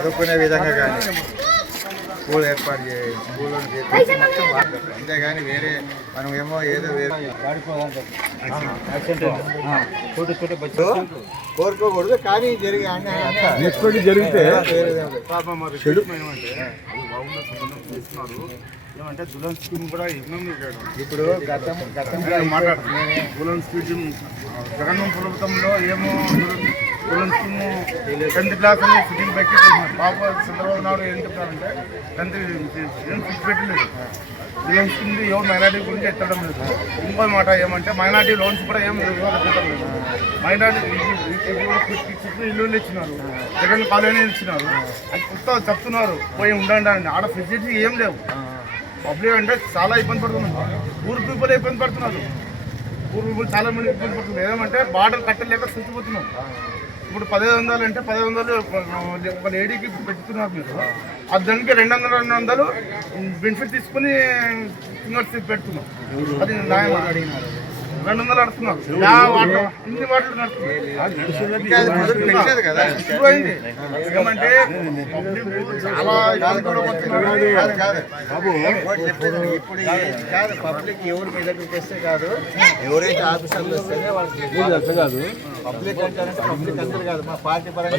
చదువుకునే విధంగా కానీ స్కూల్ ఏర్పాటు చేయాలి స్కూల్లో అంతేగాని వేరే మనం ఏమో ఏదో వేరే కోరుకోకూడదు కానీ జరిగే ఎటువంటి జరిగితే చెడు. ఏమంటే దులన్ స్కీమ్ కూడా చేయడం ఇప్పుడు గతం గతంలో మాట్లాడుతున్నాను దులన్ స్కీమ్ జగన్మోహన్ ప్రభుత్వంలో ఏమో దులన్ స్కీమ్ టెన్త్ క్లాస్ అని పెట్టి పాప చంద్రబాబు నాయుడు ఏం చెప్తారంటే టెన్త్ ఏం ఫిక్స్ పెట్టలేదు దులన్ స్కీమ్ ఎవరు మైనార్టీ గురించి ఎత్తడం లేదు ఇంకో మాట ఏమంటే మైనార్టీ లోన్స్ కూడా ఏం ఎత్తడం లేదు మైనార్టీ చుట్టూ ఇల్లు ఇచ్చినారు జగన్ కాలనీ ఇచ్చినారు కొత్త చెప్తున్నారు పోయి ఉండండి ఆడ ఫెసిలిటీ ఏం లేవు పబ్లిక్ అంటే చాలా ఇబ్బంది పడుతున్నారు. ఊరు పీపుల్ ఇబ్బంది పడుతున్నారు. ఊరు పీపుల్ చాలా మంది ఇబ్బంది పడుతున్నారు. ఏమంటే బార్డర్ కట్టలేక చచ్చిపోతున్నాం ఇప్పుడు పదిహేను వందలు అంటే పదిహేను వందలు ఒక లేడీకి పెట్టుతున్నారు మీరు. దానికి రెండు వందలు రెండు వందలు బెనిఫిట్ తీసుకుని ఫింగర్స్ పెడుతున్నాం అది న్యాయం రెండు వందలు అన్ని వాటర్ నడుస్తున్నారు కదా. ఏమంటే పబ్లిక్ చాలా ఇబ్బంది పడుతున్నారు కాదు కాదు ఒకటి చెప్పేది ఇప్పుడు ఏ- కాదు పబ్లిక్ ఎవరు మీ దగ్గరికి వస్తే కాదు ఎవరైతే ఆఫీసర్లు వస్తేనే వాళ్ళకి కాదు. పబ్లిక్ అంటారంటే పబ్లిక్ అందరు కాదు మా పార్టీ పరంగా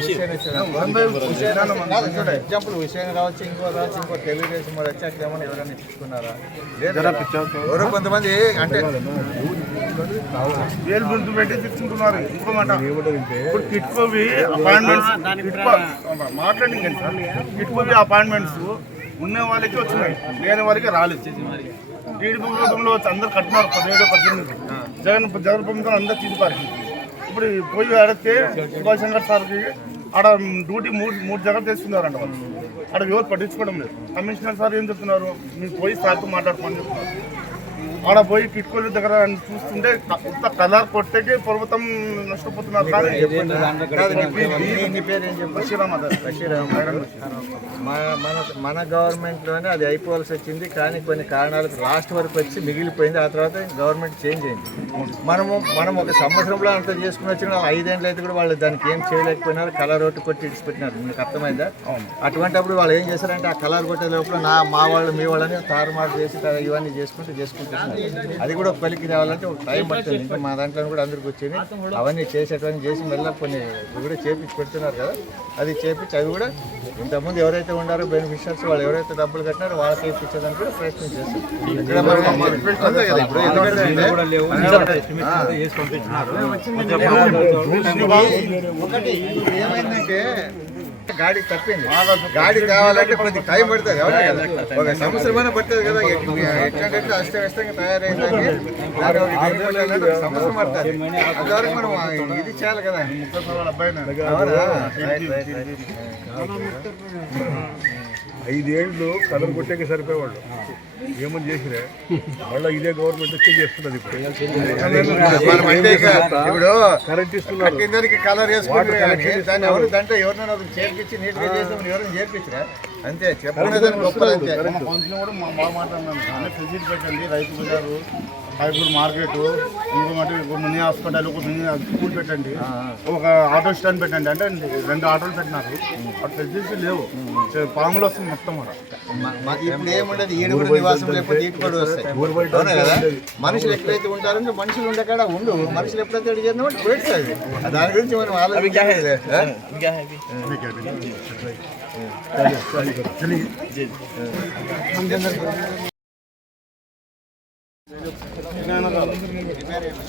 ఎగ్జాంపుల్ విషయం రావచ్చు ఇంకో రావచ్చు ఇంకో తెలుగుదేశం వాడు వచ్చి అట్లా ఏమైనా ఎవరైనా ఇచ్చుకున్నారా. ఎవరో కొంతమంది అంటే వేలు పెట్టి ఇప్పుడు కిట్కోవి అపాయింట్మెంట్స్ కిట్కో మాట్లాడింది కదా సార్? కిట్కోవి అపాయింట్మెంట్స్ ఉన్న వాళ్ళకి వచ్చినాయి లేని వాళ్ళకి రాలేదు. టీడీపీ ప్రభుత్వంలో అందరు కట్టినారు పదిహేడు పద్దెనిమిది. జగన్ జగన్ ప్రభుత్వం అందరు తీసుకున్నారు ఇప్పుడు పోయి అడిగితే సుభాష్ శంకర్ సార్కి ఆడ డ్యూటీ మూడు మూడు జగలు చేస్తున్నారంట వాళ్ళు. ఆడ ఎవరు పట్టించుకోవడం లేదు. కమిషనర్ సార్ ఏం చెప్తున్నారు? మీరు పోయి సార్తో మాట్లాడుకోమని చెప్తున్నారు. ఆడ పోయి కిట్కోళ్ళ దగ్గర చూస్తుంటే కొత్త కలర్ కొట్టేకి పర్వతం నష్టపోతున్నారు. మన గవర్నమెంట్లోనే అది అయిపోవాల్సి వచ్చింది. కానీ కొన్ని కారణాలకు లాస్ట్ వరకు వచ్చి మిగిలిపోయింది. ఆ తర్వాత గవర్నమెంట్ చేంజ్ అయింది. మనము మనం ఒక సంవత్సరంలో అంత చేసుకుని వచ్చిన ఐదేళ్ళు అయితే కూడా వాళ్ళు దానికి ఏం చేయలేకపోయినారు. కలర్ ఒకటి కొట్టి ఇడిచిపెట్టినారు. మీకు అర్థమైందా? అటువంటిప్పుడు వాళ్ళు ఏం చేశారంటే ఆ కలర్ కొట్టే లోపల నా మా వాళ్ళు మీ వాళ్ళని తారుమారు చేసి ఇవన్నీ చేసుకుంటూ చేసుకుంటున్నారు అది కూడా పలికి రావాలంటే ఒక టైం పడుతుంది. ఇంకా మా దాంట్లో కూడా అందరికి వచ్చేది. అవన్నీ చేసేటువంటి చేసి మళ్ళీ కొన్ని కూడా చేపించి పెడుతున్నారు కదా. అది చేపించి అవి కూడా ఇంతకుముందు ఎవరైతే ఉన్నారో బెనిఫిషియర్స్ వాళ్ళు ఎవరైతే డబ్బులు కట్టినారో వాళ్ళకి ఇప్పించేదానికి కూడా ప్రయత్నం చేస్తారు. ఇక్కడ మనం అంతే కదా ఇప్పుడు? ఎందుకంటే ఒకటి ఇప్పుడు ఏమైందంటే గాడి తప్పింది. గాడి కావాలంటే కొద్ది టైం పడుతుంది. కదా ఒక సంవత్సరమైనా పడుతుంది కదా ఎట్లా ఎట్లా అస్తవ్యస్తంగా తయారైందని సంవత్సరం పడుతుంది. అంతవరకు మనం ఇది చేయాలి కదా. వాళ్ళ అబ్బాయి అవునా. ఐదేళ్ళు కలర్ కొట్టాక సరిపోయేవాళ్ళు. ఏమని చేసిరే? మళ్ళీ ఇదే గవర్నమెంట్ వచ్చి చేస్తున్నది ఇప్పుడు. కరెంట్ ఇస్తున్నారు. కలర్ వేసుకుంటే దాన్ని ఎవరు దాంట్లో ఎవరినైనా ఒకరిని చేర్పించి నీట్గా చేసి ఎవరైనా చేర్పించరా? అంతే చెప్పలేదు గొప్ప కౌన్సిల్ కూడా మా మాట్లాడినాను. ఫెసిలిటీ పెట్టండి రైతు బజారు. హైపూర్ మార్కెట్ ఇంకొకటి ఒక మినీ హాస్పిటల్ ఒక మినీ స్కూల్ పెట్టండి. ఒక ఆటో స్టాండ్ పెట్టండి. అంటే రెండు ఆటోలు పెట్టినారు. అటు ఫెసిలిటీ లేవు. పాములు వస్తుంది మొత్తం ఇప్పుడు మనుషులు ఎక్కడైతే ఉంటారంటే మనుషులు ఉండే కాడ ఉండు. మనుషులు ఎప్పుడైతే అడిగారో పెడుతుంది దాని గురించి మనం ఆలోచించాలి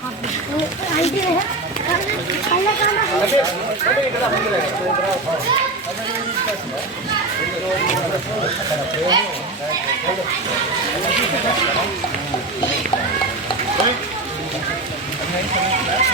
はい、はい、はい。